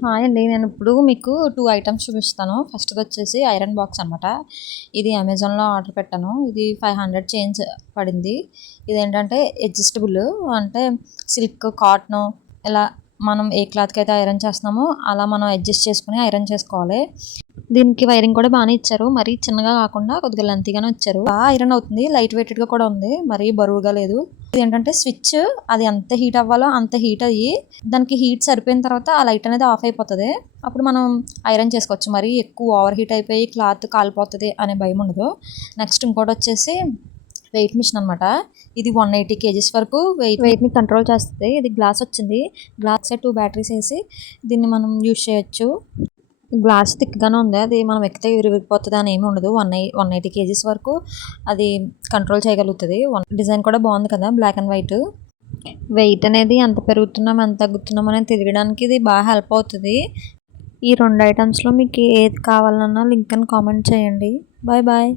Hi అండి. నేను ఇప్పుడు మీకు 2 ఐటెమ్స్ చూపిస్తాను. ఫస్ట్‌ది వచ్చేసి ఐరన్ బాక్స్ అనమాట. ఇది అమెజాన్‌లో ఆర్డర్ పెట్టాను. ఇది 500 చేంజ్ పడింది. ఇదేంటంటే అడ్జస్టబుల్ అంటే సిల్క్, కాటను ఇలా మనం ఏ క్లాత్‌కైతే ఐరన్ చేస్తున్నామో అలా మనం అడ్జస్ట్ చేసుకొని ఐరన్ చేసుకోవాలి. దీనికి వైరింగ్ కూడా బాగానే ఇచ్చారు. మరీ చిన్నగా కాకుండా కొద్దిగా లెంతీగానే ఇచ్చారు. బాగా ఐరన్ అవుతుంది. లైట్ వెయిటెడ్‌గా కూడా ఉంది. మరీ బరువుగా లేదు. ఇదేంటంటే స్విచ్ అది ఎంత హీట్ అవ్వాలో అంత హీట్ అయ్యి దానికి హీట్ సరిపోయిన తర్వాత ఆ లైట్ అనేది ఆఫ్ అయిపోతది. అప్పుడు మనం ఐరన్ చేసుకోవచ్చు. మరీ ఎక్కువ ఓవర్ హీట్ అయిపోయి క్లాత్ కాలిపోతది అనే భయం ఉండదు. నెక్స్ట్ ఇంకోటొచ్చేసి వెయిట్ మిషన్ అనమాట. ఇది 180 కేజీస్ వరకు వెయిట్‌ని కంట్రోల్ చేస్తది. ఇది గ్లాస్ వచ్చింది. గ్లాస్ 2 బ్యాటరీస్ ఏసి దీన్ని మనం యూజ్ చేయొచ్చు. గ్లాస్ థిక్‌గానే ఉంది. అది మనం ఎక్కితే విరిగిపోతది అని ఏమి ఉండదు. 180 కేజీస్ వరకు అది కంట్రోల్ చేయగలుగుతది. డిజైన్ కూడా బాగుంది కదా! Black and white. వెయిట్ అనేది ఎంత పెరుగుతున్నాం, ఎంత తగ్గుతున్నాం అనేది తెలియడానికి ఇది బాగా హెల్ప్ అవుతది. ఈ 2 ఐటెమ్స్‌లో మీకు ఏది కావాలన్నా లింక్ అని కామెంట్ చేయండి. Bye bye.